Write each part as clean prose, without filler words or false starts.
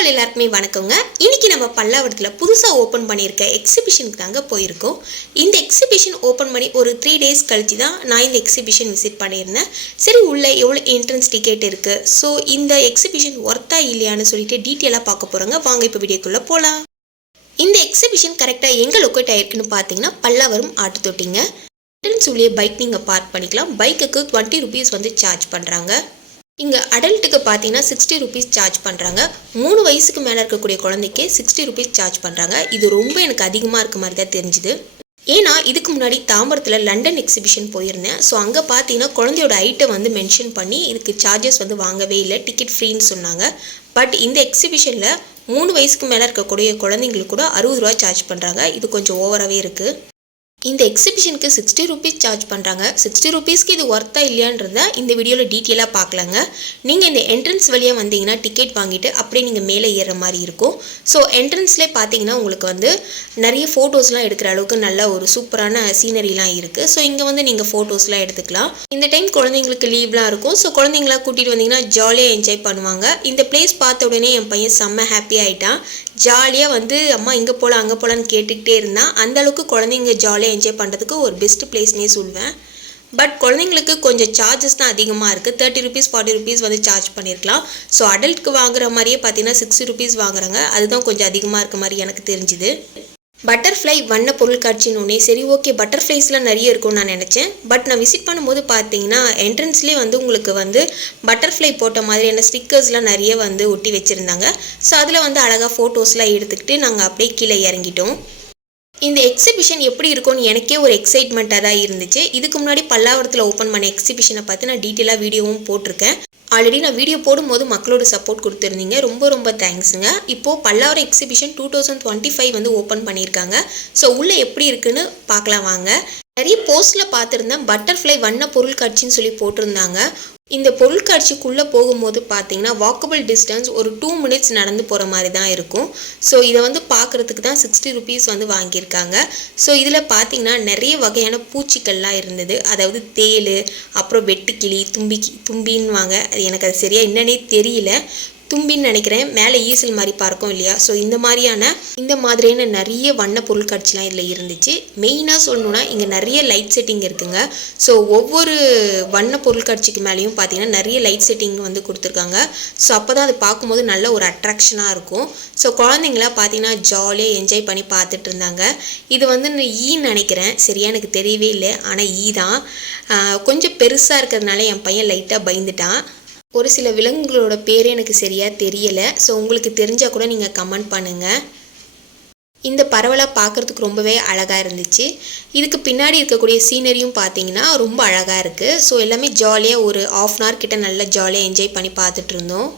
All எல்லாருக்குமே வணக்கங்க. இன்னைக்கு நம்ம பல்லாவரத்தில் புதுசாக ஓப்பன் பண்ணியிருக்க எக்ஸிபிஷனுக்கு தாங்க போயிருக்கோம். இந்த எக்ஸிபிஷன் ஓப்பன் பண்ணி ஒரு 3 days கழிச்சு தான் நான் இந்த எக்ஸிபிஷன் விசிட் பண்ணியிருந்தேன். சரி, உள்ள எவ்வளோ என்ட்ரன்ஸ் டிக்கெட் இருக்குது, ஸோ இந்த எக்ஸிபிஷன் ஒர்த்தா இல்லையான்னு சொல்லிட்டு டீட்டெயிலாக பார்க்க போகிறோங்க. வாங்க இப்போ வீடியோக்குள்ளே போகலாம். இந்த எக்ஸிபிஷன் கரெக்டாக எங்கே லொக்கேட் ஆகிருக்குன்னு பார்த்தீங்கன்னா பல்லாவரம் ஆட்டு தொட்டிங்க. என்ட்ரன்ஸ் உள்ளே பைக் நீங்கள் பார்க் பண்ணிக்கலாம். பைக்குக்கு 20 rupees வந்து சார்ஜ் பண்ணுறாங்க. இங்கே அடல்ட்டுக்கு பார்த்தீங்கன்னா 60 rupees சார்ஜ் பண்ணுறாங்க. 3 வயசுக்கு மேலே இருக்கக்கூடிய குழந்தைக்கு 60 rupees சார்ஜ் பண்ணுறாங்க. இது ரொம்ப எனக்கு அதிகமாக இருக்க மாதிரி தான் தெரிஞ்சுது. ஏன்னா இதுக்கு முன்னாடி தாம்பரத்தில் லண்டன் எக்ஸிபிஷன் போயிருந்தேன். ஸோ அங்கே பார்த்தீங்கன்னா குழந்தையோட ஐட்டை வந்து மென்ஷன் பண்ணி இதுக்கு சார்ஜஸ் வந்து வாங்கவே இல்லை, டிக்கெட் ஃப்ரீன்னு சொன்னாங்க. பட் இந்த எக்ஸிபிஷனில் 3 வயசுக்கு மேலே இருக்கக்கூடிய குழந்தைங்களுக்கு கூட 60 ரூபா சார்ஜ் பண்ணுறாங்க. இது கொஞ்சம் ஓவராகவே இருக்குது. இந்த எக்ஸிபிஷனுக்கு 60 rupees சார்ஜ் பண்ணுறாங்க. 60 rupeesக்கு இது ஒர்த்தா இல்லையான்றத இந்த வீடியோவில் டீட்டெயிலாக பார்க்கலாங்க. நீங்கள் இந்த என்ட்ரன்ஸ் வழியாக வந்தீங்கன்னா டிக்கெட் வாங்கிட்டு அப்படியே நீங்கள் மேலே ஏறுற மாதிரி இருக்கும். ஸோ என்ட்ரன்ஸ்லேயே பார்த்தீங்கன்னா உங்களுக்கு வந்து நிறைய ஃபோட்டோஸ்லாம் எடுக்கிற அளவுக்கு நல்ல ஒரு சூப்பரான சீனரிலாம் இருக்குது. ஸோ இங்கே வந்து நீங்கள் ஃபோட்டோஸ்லாம் எடுத்துக்கலாம். இந்த டைம் குழந்தைங்களுக்கு லீவ்லாம் இருக்கும். ஸோ குழந்தைங்களாம் கூட்டிகிட்டு வந்தீங்கன்னா ஜாலியாக என்ஜாய் பண்ணுவாங்க. இந்த பிளேஸ் பார்த்த உடனே என் பையன் செம்ம ஹாப்பி ஆகிட்டான். ஜாலியாக வந்து அம்மா இங்கே போகலாம் அங்கே போகலான்னு கேட்டுக்கிட்டே இருந்தான். அந்தளவுக்கு குழந்தைங்க ஜாலியாக என்ஜாய் பண்ணுறதுக்கு ஒரு பெஸ்ட் பிளேஸ்னே சொல்வேன். பட் குழந்தைங்களுக்கு கொஞ்சம் சார்ஜஸ் தான் அதிகமாக இருக்குது. 30 rupees 40 rupees வந்து சார்ஜ் பண்ணியிருக்கலாம். ஸோ அடல்ட்க்கு வாங்குற மாதிரியே பார்த்தீங்கன்னா 60 rupees வாங்குறாங்க. அதுதான் கொஞ்சம் அதிகமாக இருக்க மாதிரி எனக்கு தெரிஞ்சுது. பட்டர்ஃப்ளை வண்ண பொருள் காட்சின்னு சரி ஓகே, பட்டர்ஃப்ளைஸ்லாம் நிறைய இருக்கும்னு நான் நினச்சேன். பட் நான் விசிட் பண்ணும்போது பார்த்தீங்கன்னா என்ட்ரன்ஸ்லேயே வந்து உங்களுக்கு வந்து பட்டர்ஃப்ளை போட்ட மாதிரியான ஸ்டிக்கர்ஸ்லாம் நிறைய வந்து ஒட்டி வச்சுருந்தாங்க. ஸோ அதில் வந்து அழகாக ஃபோட்டோஸ்லாம் எடுத்துக்கிட்டு நாங்கள் அப்படியே கீழே இறங்கிட்டோம். இந்த எக்ஸிபிஷன் எப்படி இருக்கும்னு எனக்கே ஒரு எக்ஸைட்மெண்ட்டாக தான் இருந்துச்சு. இதுக்கு முன்னாடி பல்லாவரத்தில் ஓப்பன் பண்ண எக்ஸிபிஷனை பார்த்து நான் டீட்டெயிலாக வீடியோவும் போட்டிருக்கேன். ஆல்ரெடி நான் வீடியோ போடும்போது மக்களோட சப்போர்ட் கொடுத்துருந்தீங்க, ரொம்ப ரொம்ப தேங்க்ஸுங்க. இப்போது பல்லாவரம் எக்ஸிபிஷன் 2025 வந்து ஓப்பன் பண்ணியிருக்காங்க. ஸோ உள்ளே எப்படி இருக்குன்னு பார்க்கலாம் வாங்க. நிறைய போஸ்ட்டில் பார்த்துருந்தேன் பட்டர்ஃப்ளை வண்ண பொருள் காட்சின்னு சொல்லி போட்டிருந்தாங்க. இந்த பொருட்காட்சிக்குள்ளே போகும்போது பார்த்தீங்கன்னா வாக்கபிள் டிஸ்டன்ஸ் ஒரு 2 minutes நடந்து போகிற மாதிரி தான் இருக்கும். ஸோ இதை வந்து பார்க்குறதுக்கு தான் 60 rupees வந்து வாங்கியிருக்காங்க. ஸோ இதில் பார்த்தீங்கன்னா நிறைய வகையான பூச்சிகள்லாம் இருந்தது. அதாவது தேள், அப்புறம் வெட்டுக்கிளி, தும்பின்னுவாங்க. அது எனக்கு அது சரியாக என்னன்னே தெரியல, தும்பின்னு நினைக்கிறேன். மேலே ஈசல் மாதிரி பார்க்கும் இல்லையா, ஸோ இந்த மாதிரியான நிறைய வண்ண பொருட்காட்சிலாம் இதில் இருந்துச்சு. மெயினாக சொல்லணுன்னா இங்கே நிறைய லைட் செட்டிங் இருக்குங்க. ஸோ ஒவ்வொரு வண்ண பொருட்காட்சிக்கு மேலேயும் பார்த்தீங்கன்னா நிறைய லைட் செட்டிங் வந்து கொடுத்துருக்காங்க. ஸோ அப்போ தான் அது பார்க்கும்போது நல்ல ஒரு அட்ராக்ஷனாக இருக்கும். ஸோ குழந்தைங்களாம் பார்த்தீங்கன்னா ஜாலியாக என்ஜாய் பண்ணி பார்த்துட்டு இருந்தாங்க. இது வந்து ஈன்னு நினைக்கிறேன், சரியா எனக்கு தெரியவே இல்லை, ஆனால் ஈ தான். கொஞ்சம் பெருசாக இருக்கிறதுனால என் பையன் லைட்டாக பயந்துட்டான். ஒரு சில விலங்குகளோட பேர் எனக்கு சரியாக தெரியலை. ஸோ உங்களுக்கு தெரிஞ்சால் கூட நீங்கள் கமெண்ட் பண்ணுங்கள். இந்த பறவைலாம் பார்க்குறதுக்கு ரொம்பவே அழகாக இருந்துச்சு. இதுக்கு பின்னாடி இருக்கக்கூடிய சீனரியும் பார்த்தீங்கன்னா ரொம்ப அழகாக இருக்குது. ஸோ எல்லாமே ஜாலியாக ஒரு 1/2 hour கிட்ட நல்லா ஜாலியாக என்ஜாய் பண்ணி பார்த்துட்டு இருந்தோம்.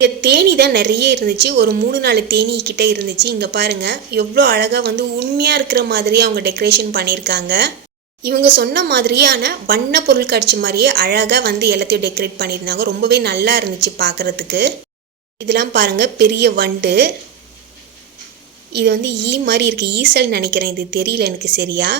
இங்கே தேனி தான் நிறைய இருந்துச்சு. ஒரு 3-4 தேனி கிட்டே இருந்துச்சு. இங்கே பாருங்கள் எவ்வளோ அழகாக வந்து உண்மையாக இருக்கிற மாதிரியே அவங்க டெக்கரேஷன் பண்ணியிருக்காங்க. இவங்க சொன்ன மாதிரியான வண்ண பொருட்காட்சி மாதிரியே அழகாக வந்து எல்லாத்தையும் டெக்கரேட் பண்ணியிருந்தாங்க. ரொம்பவே நல்லா இருந்துச்சு பார்க்குறதுக்கு. இதெல்லாம் பாருங்கள், பெரிய வண்டு. இது வந்து ஈ மாதிரி இருக்குது, ஈசல் நினைக்கிறேன், இது தெரியல எனக்கு சரியா.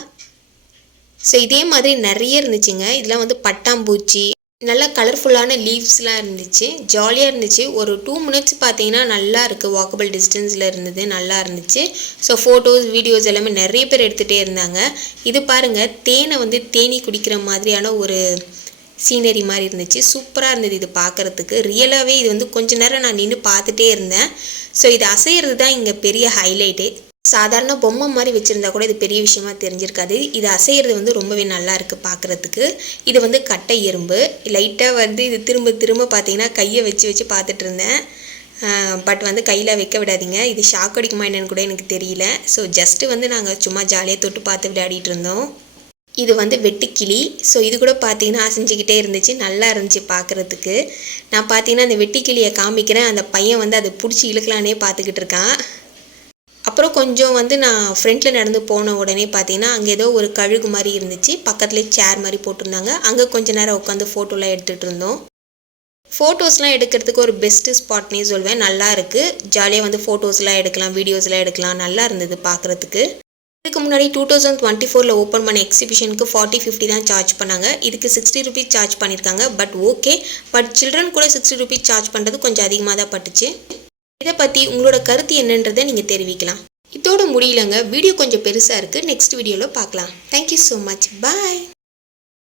ஸோ இதே மாதிரி நிறைய இருந்துச்சுங்க. இதெல்லாம் வந்து பட்டாம்பூச்சி, நல்லா கலர்ஃபுல்லான லீவ்ஸ்லாம் இருந்துச்சு. ஜாலியாக இருந்துச்சு. ஒரு 2 minutes பார்த்தீங்கன்னா நல்லா இருக்குது, வாக்கபிள் டிஸ்டன்ஸில் இருந்தது, நல்லா இருந்துச்சு. ஸோ ஃபோட்டோஸ் வீடியோஸ் எல்லாமே நிறைய பேர் எடுத்துகிட்டே இருந்தாங்க. இது பாருங்கள், தேனை வந்து தேனி குடிக்கிற மாதிரியான ஒரு சீனரி மாதிரி இருந்துச்சு. சூப்பராக இருந்தது இது பார்க்குறதுக்கு. ரியலாகவே இது வந்து கொஞ்ச நேரம் நான் நின்று பார்த்துட்டே இருந்தேன். ஸோ இது அசைகிறது தான் இங்கே பெரிய ஹைலைட்டே. சாதாரண பொம்மை மாதிரி வச்சுருந்தா கூட இது பெரிய விஷயமா தெரிஞ்சிருக்காது. இது அசைகிறது வந்து ரொம்பவே நல்லா இருக்குது பார்க்குறதுக்கு. இது வந்து கட்டை எறும்பு. லைட்டாக வந்து இது திரும்ப பார்த்தீங்கன்னா கையை வச்சு பார்த்துட்டு இருந்தேன். பட் வந்து கையில் வைக்க விடாதீங்க, இது ஷாக் அடிக்குமா என்னன்னு கூட எனக்கு தெரியல. ஸோ ஜஸ்ட்டு வந்து நாங்கள் சும்மா ஜாலியாக தொட்டு பார்த்து விளையாடிட்டு இருந்தோம். இது வந்து வெட்டுக்கிளி. ஸோ இது கூட பார்த்தீங்கன்னா அசைஞ்சிக்கிட்டே இருந்துச்சு, நல்லா இருந்துச்சு பார்க்குறதுக்கு. நான் பார்த்தீங்கன்னா அந்த வெட்டுக்கிளியை காமிக்கிறேன், அந்த பையன் வந்து அதை பிடிச்சி இழுக்கலானே பார்த்துக்கிட்டு இருக்கான். அப்புறம் கொஞ்சம் வந்து நான் ஃப்ரண்ட்டில் நடந்து போன உடனே பார்த்தீங்கன்னா அங்கே ஏதோ ஒரு கழுகு மாதிரி இருந்துச்சு. பக்கத்துலேயே சேர் மாதிரி போட்டிருந்தாங்க. அங்கே கொஞ்ச நேரம் உட்காந்து ஃபோட்டோலாம் எடுத்துகிட்டு இருந்தோம். ஃபோட்டோஸ்லாம் எடுக்கிறதுக்கு ஒரு பெஸ்ட்டு ஸ்பாட்னே சொல்வேன். நல்லா இருக்குது, ஜாலியாக வந்து ஃபோட்டோஸ்லாம் எடுக்கலாம், வீடியோஸ்லாம் எடுக்கலாம், நல்லா இருந்தது பார்க்குறதுக்கு. இதுக்கு முன்னாடி 2024 ஓப்பன் பண்ண எக்ஸிபிஷனுக்கு 40-50 தான் சார்ஜ் பண்ணாங்க. இதுக்கு 60 rupees சார்ஜ் பண்ணியிருக்காங்க. பட் ஓகே, பட் சில்ட்ரன் கூட 60 rupees சார்ஜ் பண்ணுறது கொஞ்சம் அதிகமாக தான் பட்டுச்சு. இதை பற்றி உங்களோட கருத்து என்னன்றதை நீங்கள் தெரிவிக்கலாம். இதோட முடியலங்க, வீடியோ கொஞ்சம் பெருசாக இருக்குது. நெக்ஸ்ட் வீடியோவில் பார்க்கலாம். Thank you so much. பாய்.